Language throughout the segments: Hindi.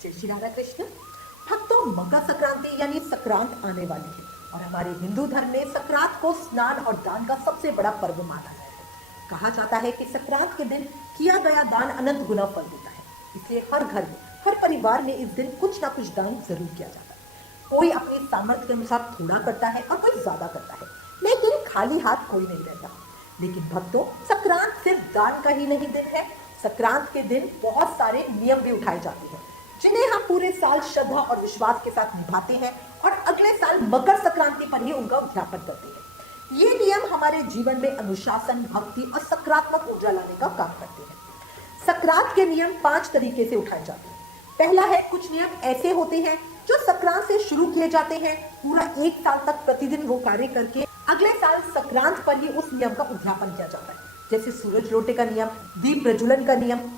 जय श्री राधा कृष्ण। भक्तों, मकर संक्रांति यानी संक्रांत आने वाली है और हमारे हिंदू धर्म में संक्रांत को स्नान और दान का सबसे बड़ा पर्व माना गया है। कहा जाता है कि संक्रांत के दिन किया गया दान अनंत गुना फल देता है, इसलिए हर घर में, हर परिवार में इस दिन कुछ ना कुछ दान जरूर किया जाता है। कोई अपने सामर्थ्य के अनुसार थोड़ा करता है और कोई ज्यादा करता है, लेकिन खाली हाथ कोई नहीं रहता। लेकिन भक्तों, संक्रांत सिर्फ दान का ही नहीं दिन है। संक्रांत के दिन बहुत सारे नियम भी उठाए जाते हैं जिन्हें हम पूरे साल श्रद्धा और विश्वास के साथ निभाते हैं और अगले साल मकर संक्रांति पर ही उनका उद्यापन करते हैं। ये नियम हमारे जीवन में अनुशासन, भक्ति और सकारात्मक ऊर्जा लाने का काम करते हैं। संक्रांत के नियम 5 तरीके से उठाए जाते हैं। पहला है, कुछ नियम ऐसे होते हैं जो संक्रांत से शुरू किए जाते हैं। पूरा 1 साल तक प्रतिदिन वो कार्य करके अगले साल संक्रांत पर ही उस नियम का उद्यापन किया जाता है, जैसे सूरज लोटे का नियम, दीप प्रज्वलन का नियम।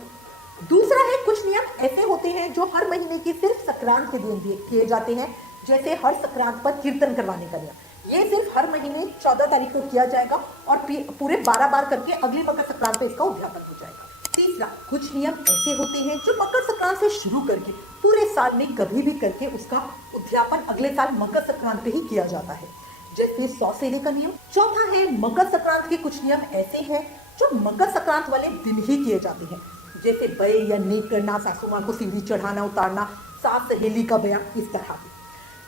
दूसरा है, कुछ नियम ऐसे होते हैं जो हर महीने की सिर्फ संक्रांत के दिन किए जाते हैं, जैसे हर संक्रांत पर कीर्तन करवाने का नियम। ये सिर्फ हर महीने 14 तारीख को किया जाएगा और पूरे 12 बार करके अगली मकर संक्रांत पे इसका उद्यापन हो जाएगा। तीसरा, कुछ नियम ऐसे होते हैं जो मकर संक्रांत से शुरू करके पूरे साल में कभी भी करके उसका उद्यापन अगले साल मकर संक्रांत पे ही किया जाता है, जैसे 100 सेने का नियम। चौथा है, मकर संक्रांत के कुछ नियम ऐसे हैं जो मकर संक्रांत वाले दिन ही किए जाते हैं, जैसे बय या नेक करना, सासू माँ को सीढ़ी चढ़ाना उतारना, सास सहेली का बयान, इस तरह के।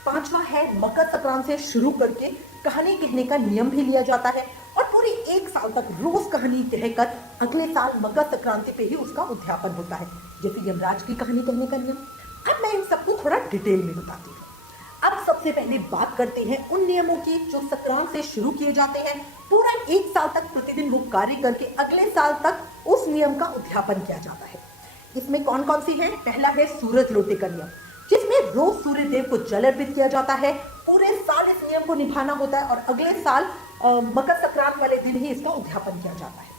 पांचवा है, मकर संक्रांत से शुरू करके कहानी कहने का नियम भी लिया जाता है और पूरे 1 साल तक रोज कहानी कहकर अगले साल मकर संक्रांति पे ही उसका उद्यापन होता है, जैसे यमराज की कहानी कहने का नियम। अब मैं इन सबको थोड़ा डिटेल में बताती हूँ। अब सबसे पहले बात करते हैं उन नियमों की जो संक्रांत से शुरू किए जाते हैं। पूरा 1 साल तक प्रतिदिन वो कार्य करके अगले साल तक उस नियम का उद्यापन किया जाता है। इसमें कौन कौन सी है? पहला है सूरज लोटे का नियम, जिसमें रोज सूर्य देव को जल अर्पित किया जाता है। पूरे साल इस नियम को निभाना होता है और अगले साल मकर संक्रांत वाले दिन ही इसका उद्यापन किया जाता है।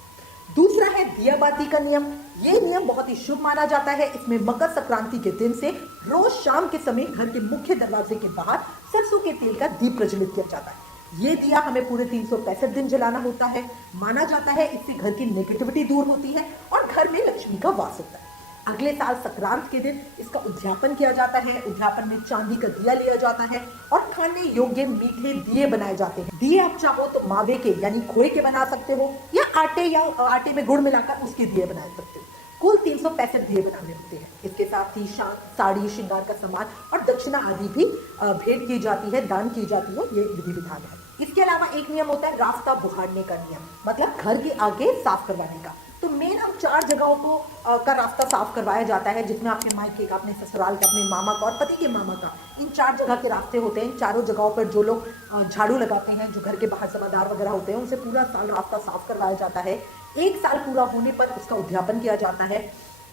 दूसरा है दिया बाती का नियम। ये नियम बहुत ही शुभ माना जाता है। इसमें मकर संक्रांति के दिन से रोज शाम के समय घर के मुख्य दरवाजे के बाहर सरसों के तेल का दीप प्रज्वलित किया जाता है। ये दिया हमें पूरे 365 दिन जलाना होता है। माना जाता है इससे घर की नेगेटिविटी दूर होती है और घर में लक्ष्मी का वास होता है। अगले साल संक्रांत के दिन इसका उद्यापन किया जाता है। उद्यापन में चांदी का दिया लिया जाता है और खाने योग्य मीठे दिए बनाए जाते हैं। दिए आप चाहो तो मावे के यानी खोए के बना सकते हो या आटे में गुड़ मिलाकर उसके दिए बना सकते हो। कुल 365 दिए बनाने होते हैं। इसके साथ ही साड़ी, श्रृंगार का सामान और दक्षिणा आदि भी भेंट की जाती है, दान की जाती है। ये विधि विधान है। इसके अलावा एक नियम होता है रास्ता बुहारने का नियम, मतलब घर के आगे साफ करवाने का। तो मेन हम 4 जगहों को का रास्ता साफ करवाया जाता है, जिसमें आपके मायके का, अपने ससुराल का, अपने मामा का और पति के मामा का, इन 4 जगह के रास्ते होते हैं। इन चारों जगहों पर जो लोग झाड़ू लगाते हैं, जो घर के बाहर जमादार वगैरह होते हैं, उनसे पूरा साल रास्ता साफ करवाया जाता है। 1 साल पूरा होने पर उसका उद्यापन किया जाता है।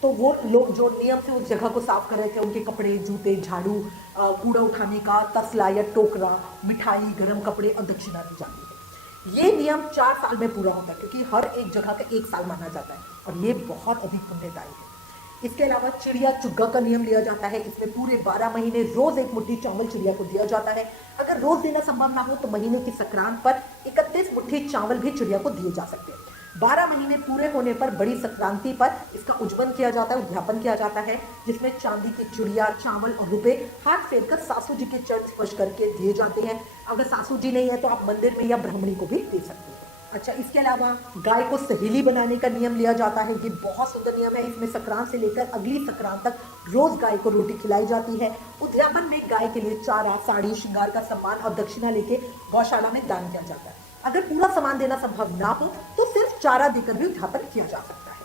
तो वो लोग जो नियम से उस जगह को साफ कर रहे थे, उनके कपड़े, जूते, झाड़ू, कूड़ा उठाने का तसला या टोकरा, मिठाई, गर्म कपड़े और दक्षिणा दी जाती है। ये नियम 4 साल में पूरा होता है, क्योंकि हर एक जगह का 1 साल माना जाता है और ये बहुत अधिक पुण्यदायी है। इसके अलावा चिड़िया चुग्गा का नियम लिया जाता है। इसमें पूरे 12 महीने रोज 1 मुट्ठी चावल चिड़िया को दिया जाता है। अगर रोज देना संभव ना हो तो महीने की संक्रांत पर 31 मुट्ठी चावल भी चिड़िया को दिए जा सकते हैं। 12 महीने पूरे होने पर बड़ी संक्रांति पर इसका उज्जवल किया जाता है, उद्यापन किया जाता है, जिसमें चांदी की चिड़िया, चावल और रुपए हाथ फेरकर सासू जी के चरण स्पर्श करके दिए जाते हैं। अगर सासू जी नहीं है तो आप मंदिर में या ब्राह्मणी को भी दे सकते हैं। अच्छा, इसके अलावा गाय को सहेली बनाने का नियम लिया जाता है। ये बहुत सुंदर नियम है। इसमें संक्रांत से लेकर अगली संक्रांत तक रोज गाय को रोटी खिलाई जाती है। उद्यापन में गाय के लिए चारा, साड़ी, श्रृंगार का सामान और दक्षिणा लेके गौशाला में दान किया जाता है। अगर पूरा सामान देना संभव ना हो तो सिर्फ चारा देकर भी उद्यापन किया जा सकता है।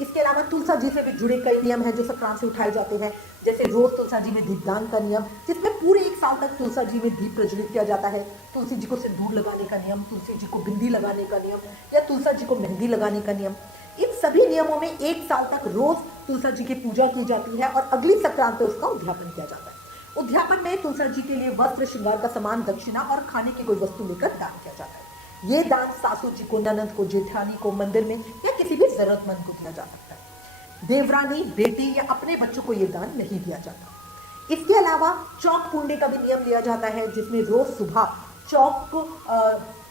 इसके अलावा तुलसा जी से भी जुड़े कई नियम हैं जो संक्रांत से उठाए जाते हैं, जैसे रोज तुलसा जी में दीपदान का नियम, जिसमें पूरे 1 साल तक तुलसा जी में दीप प्रज्वलित किया जाता है। तुलसी जी को सिंदूर लगाने का नियम, तुलसी जी को बिंदी लगाने का नियम या तुलसा जी को मेहंदी लगाने का नियम। इन सभी नियमों में 1 साल तक रोज तुलसा जी की पूजा की जाती है और अगली संक्रांत पर उसका उद्यापन किया जाता है। उद्यापन में तुलसा जी के लिए वस्त्र, श्रृंगार का सामान, दक्षिणा और खाने की कोई वस्तु लेकर दान किया जाता है। ये दान सासू जी को, ननद को, जेठानी को, मंदिर में या किसी भी जरूरतमंद को दिया जा सकता है। देवरानी, बेटी या अपने बच्चों को ये दान नहीं दिया जाता। इसके अलावा चौक पूरने का भी नियम लिया जाता है, जिसमें रोज सुबह चौक को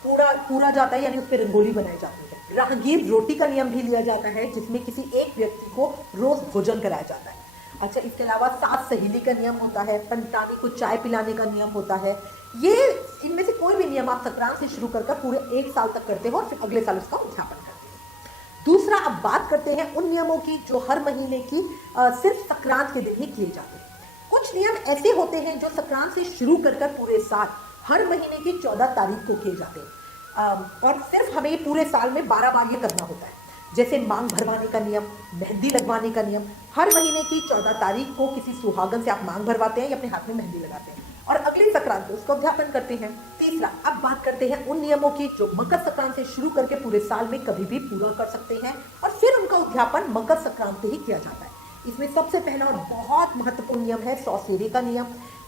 पूरा जाता है, यानी उस पर रंगोली बनाई जाती है। राहगीर रोटी का नियम भी लिया जाता है, जिसमें किसी एक व्यक्ति को रोज भोजन कराया जाता है। अच्छा, इसके अलावा सात सहेली का नियम होता है, पंटानी को चाय पिलाने का नियम होता है। ये इनमें से कोई भी नियम आप संक्रांत से शुरू कर पूरे 1 साल तक करते हो और फिर अगले साल उसका उद्यापन करते हो। दूसरा, अब बात करते हैं उन नियमों की जो हर महीने की सिर्फ संक्रांत के दिन ही किए जाते हैं। कुछ नियम ऐसे होते हैं जो संक्रांत से शुरू कर पूरे साल हर महीने की 14 तारीख को किए जाते हैं, और सिर्फ हमें पूरे साल में 12 बार ये करना होता है। जैसे मांग भरवाने का नियम, मेहंदी लगवाने का नियम। हर महीने की 14 तारीख को किसी सुहागन से आप मांग भरवाते हैं या अपने हाथ में मेहंदी लगाते हैं और अगली संक्रांत को उसका उद्यापन करते हैं। तीसरा, अब बात करते हैं उन नियमों की जो मकर संक्रांत से शुरू करके पूरे साल में कभी भी पूरा कर सकते हैं और फिर उनका उद्यापन मकर संक्रांत ही किया जाता है। इसमें सबसे पहला और बहुत महत्वपूर्ण नियम है 100 सेरी का नियम।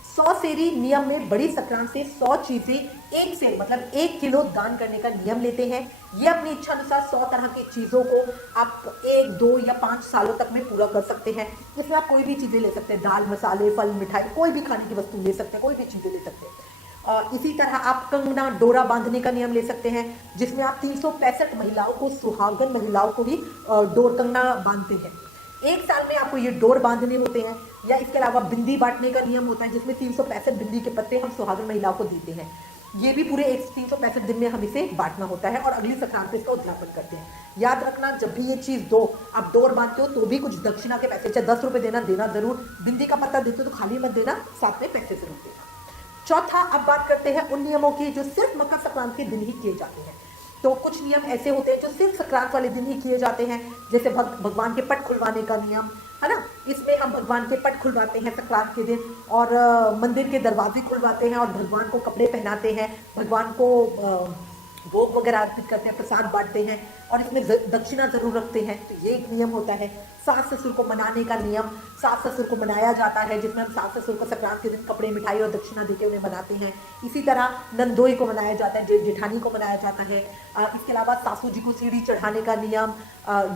100 सेरी नियम में बड़ी संक्रांत से 100 चीजें एक से मतलब 1 किलो दान करने का नियम लेते हैं। ये अपनी इच्छा अनुसार 100 तरह की चीजों को आप 1, 2 या 5 सालों तक में पूरा कर सकते हैं। इसमें आप कोई भी चीजें ले सकते हैं, दाल, मसाले, फल, मिठाई, कोई भी खाने की वस्तु ले सकते हैं, कोई भी चीजें ले सकते हैं। इसी तरह आप कंगना, डोरा बांधने का नियम ले सकते हैं, जिसमें आप 365 महिलाओं को, सुहागन महिलाओं को ही डोर कंगना बांधते हैं। 1 साल में आपको ये डोर बांधने होते हैं। या इसके अलावा बिंदी बांटने का नियम होता है, जिसमें 365 बिंदी के पत्ते हम सुहागन महिलाओं को देते हैं। ये भी पूरे 365 दिन में हम इसे बांटना होता है और अगली संक्रांत पे इसका उद्यापन करते हैं। याद रखना, जब भी ये चीज़ दो, आप डोर बांधते हो तो भी कुछ दक्षिणा के पैसे, चाहे 10 रुपये देना जरूर। बिंदी का पत्ता देते हो तो खाली मत देना, साथ में पैसे जरूर देना। चौथा, अब बात करते हैं उन नियमों की जो सिर्फ मकर संक्रांत के दिन ही किए जाते हैं। तो कुछ नियम ऐसे होते हैं जो सिर्फ संक्रांत वाले दिन ही किए जाते हैं, जैसे भगवान के पट खुलवाने का नियम है ना। इसमें हम भगवान के पट खुलवाते हैं संक्रांत के दिन और मंदिर के दरवाजे खुलवाते हैं और भगवान को कपड़े पहनाते हैं, भगवान को भोग वगैरह अर्पित करते हैं, प्रसाद बांटते हैं और इसमें दक्षिणा जरूर रखते हैं। तो ये एक नियम होता है। सास ससुर को मनाने का नियम, सास ससुर को मनाया जाता है, जिसमें हम सास ससुर को संक्रांत के दिन कपड़े, मिठाई और दक्षिणा देके उन्हें मनाते हैं। इसी तरह नंदोई को मनाया जाता है, जेठानी को मनाया जाता है। इसके अलावा सासू जी को सीढ़ी चढ़ाने का नियम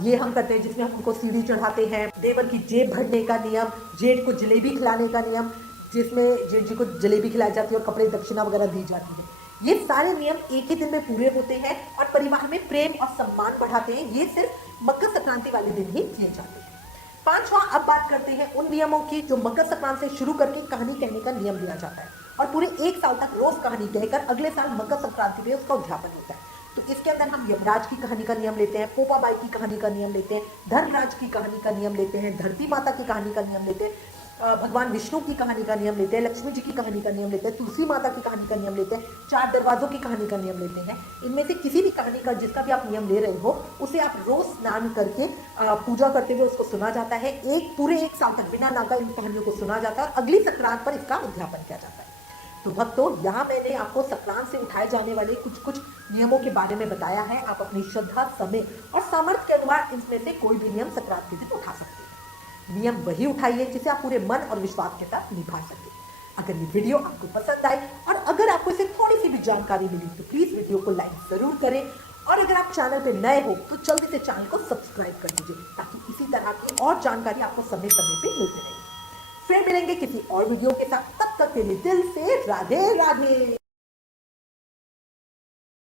ये हम करते हैं, जिसमें हम उनको सीढ़ी चढ़ाते हैं। देवर की जेब भरने का नियम, जेठ को जलेबी खिलाने का नियम, जिसमें जेठ जी को जलेबी खिलाई जाती है और कपड़े, दक्षिणा वगैरह दी जाती है। ये सारे नियम एक ही दिन में पूरे होते हैं और परिवार में प्रेम और सम्मान बढ़ाते हैं। ये सिर्फ मकर संक्रांति वाले दिन ही किए जाते हैं। पांचवा, अब बात करते हैं उन नियमों की जो मकर संक्रांत से शुरू करके कहानी कहने का नियम दिया जाता है और पूरे 1 साल तक रोज कहानी कहकर अगले साल मकर संक्रांति पे उसका उद्यापन होता है। तो इसके अंदर हम यमराज की कहानी का नियम लेते हैं, पोपाबाई की कहानी का नियम लेते हैं, धनराज की कहानी का नियम लेते हैं, धरती माता की कहानी का नियम लेते हैं, भगवान विष्णु की कहानी का नियम लेते हैं, लक्ष्मी जी की कहानी का नियम लेते हैं, तुलसी माता की कहानी का नियम लेते हैं, 4 दरवाजों की कहानी का नियम लेते हैं। इनमें से किसी भी कहानी का जिसका भी आप नियम ले रहे हो, उसे आप रोज स्नान करके पूजा करते हुए उसको सुना जाता है। पूरे 1 साल तक बिना नागा इन कहानियों को सुना जाता है और अगली संक्रांत पर इसका उद्यापन किया जाता है। तो भक्तों, यहाँ मैंने आपको संक्रांत से उठाए जाने वाले कुछ नियमों के बारे में बताया है। आप अपनी श्रद्धा, समय और सामर्थ्य के अनुसार इनमें से कोई भी नियम संक्रांत के दिन उठा सकते हैं। नियम वही उठाइए जिसे आप पूरे मन और विश्वास के साथ निभा सके। अगर ये वीडियो आपको पसंद आए और अगर आपको इसे थोड़ी सी भी जानकारी मिली तो प्लीज वीडियो को लाइक जरूर करें और अगर आप चैनल पे नए हो तो जल्दी से चैनल को सब्सक्राइब कर दीजिए ताकि इसी तरह की और जानकारी आपको समय समय पे मिलती रहे। फिर मिलेंगे किसी और वीडियो के साथ, तब तक के लिए दिल से राधे राधे।